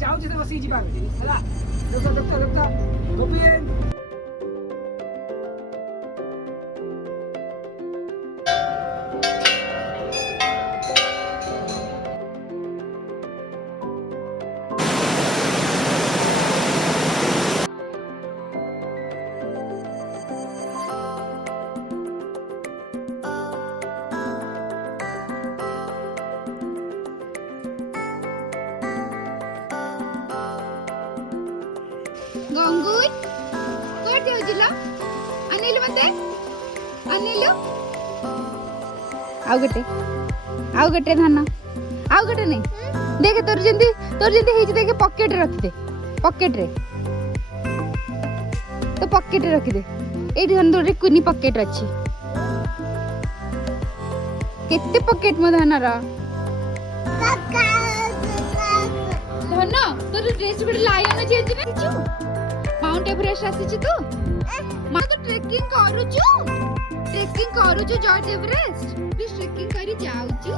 ଯାଉଛି ତ ବସିକି ଯିବା ହେଲା ଦେଖ ଗୋବିନ୍ଦ गंगून कोठे होजिला अनिल मते अनिल आउ गटे धान आउ गटे नहीं देख तोर जंदी हेजी देख पॉकेट रे रखी दे पॉकेट रे तो पॉकेट रे रखी दे एठी धान तोर कुनी पॉकेट अछि केते पॉकेट म धान रा धन तोर ड्रेस गुड लायन जे जे ना माउंट एवरेस्ट आसी तू मा तो ट्रेकिंग करू जॉर्ज एवरेस्ट प्लीज ट्रेकिंग करी जाऊ छु